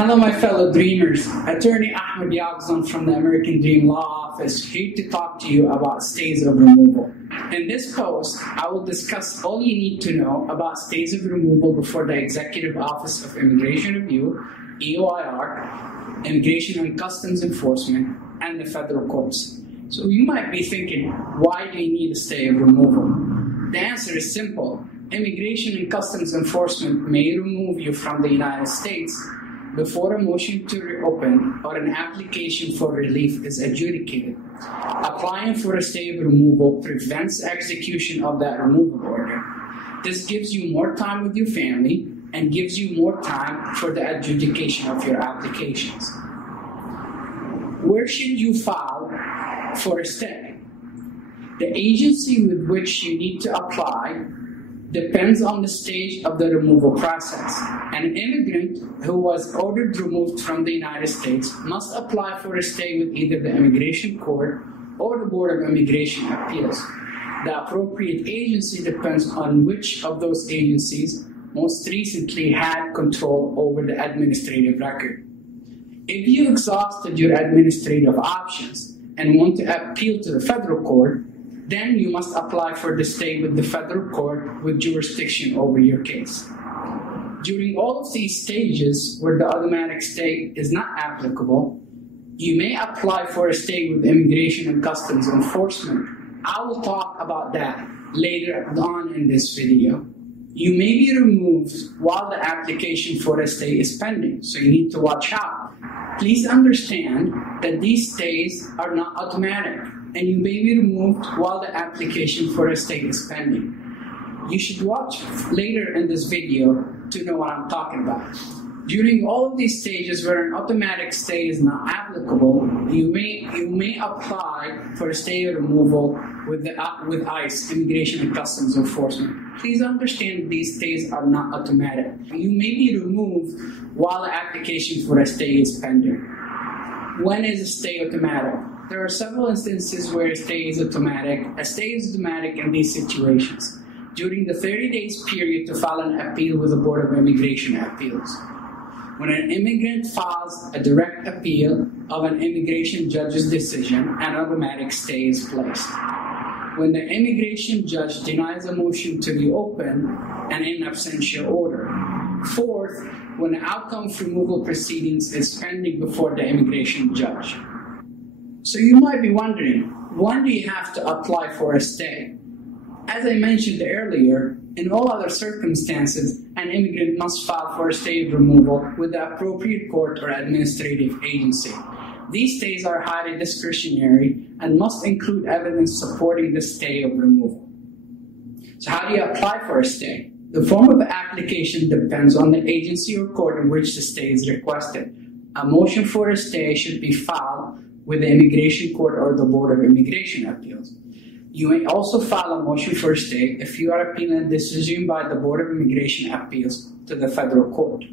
Hello my fellow dreamers, Attorney Ahmad Yakzan from the American Dream Law Office here to talk to you about stays of removal. In this post, I will discuss all you need to know about stays of removal before the Executive Office of Immigration Review, EOIR, Immigration and Customs Enforcement, and the federal courts. So you might be thinking, why do you need a stay of removal? The answer is simple. Immigration and Customs Enforcement may remove you from the United States before a motion to reopen or an application for relief is adjudicated. Applying for a stay of removal prevents execution of that removal order. This gives you more time with your family and gives you more time for the adjudication of your applications. Where should you file for a stay? The agency with which you need to apply depends on the stage of the removal process. An immigrant who was ordered removed from the United States must apply for a stay with either the Immigration Court or the Board of Immigration Appeals. The appropriate agency depends on which of those agencies most recently had control over the administrative record. If you exhausted your administrative options and want to appeal to the federal court, then you must apply for the stay with the federal court with jurisdiction over your case. During all of these stages where the automatic stay is not applicable, you may apply for a stay with Immigration and Customs Enforcement. I will talk about that later on in this video. You may be removed while the application for a stay is pending, so you need to watch out. Please understand that these stays are not automatic, and you may be removed while the application for a stay is pending. You should watch later in this video to know what I'm talking about. During all of these stages where an automatic stay is not applicable, you may apply for a stay or removal with ICE, Immigration and Customs Enforcement. Please understand these stays are not automatic. You may be removed while the application for a stay is pending. When is a stay automatic? There are several instances where a stay is automatic. A stay is automatic in these situations. During the 30 days period to file an appeal with the Board of Immigration Appeals. When an immigrant files a direct appeal of an immigration judge's decision, an automatic stay is placed. When the immigration judge denies a motion to reopen an in absentia order. Fourth, when the outcome of removal proceedings is pending before the immigration judge. So you might be wondering, when do you have to apply for a stay? As I mentioned earlier, in all other circumstances, an immigrant must file for a stay of removal with the appropriate court or administrative agency. These stays are highly discretionary and must include evidence supporting the stay of removal. So how do you apply for a stay? The form of the application depends on the agency or court in which the stay is requested. A motion for a stay should be filed with the Immigration Court or the Board of Immigration Appeals. You may also file a motion for a stay if you are appealing a decision by the Board of Immigration Appeals to the federal court.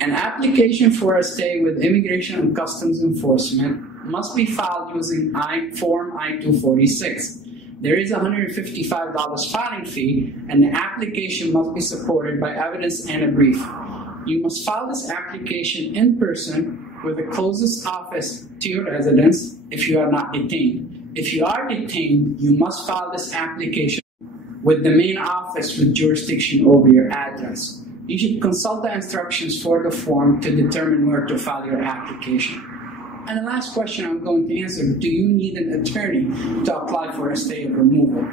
An application for a stay with Immigration and Customs Enforcement must be filed using Form I-246. There is a $155 filing fee, and the application must be supported by evidence and a brief. You must file this application in person with the closest office to your residence if you are not detained. If you are detained, you must file this application with the main office with jurisdiction over your address. You should consult the instructions for the form to determine where to file your application. And the last question I'm going to answer, do you need an attorney to apply for a stay of removal?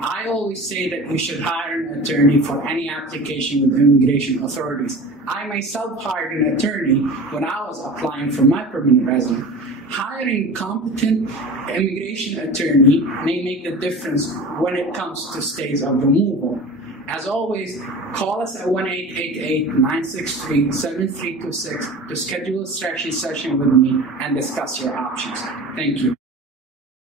I always say that you should hire an attorney for any application with immigration authorities. I myself hired an attorney when I was applying for my permanent residence. Hiring a competent immigration attorney may make the difference when it comes to stays of removal. As always, call us at 1-888-963-7326 to schedule a strategy session with me and discuss your options. Thank you.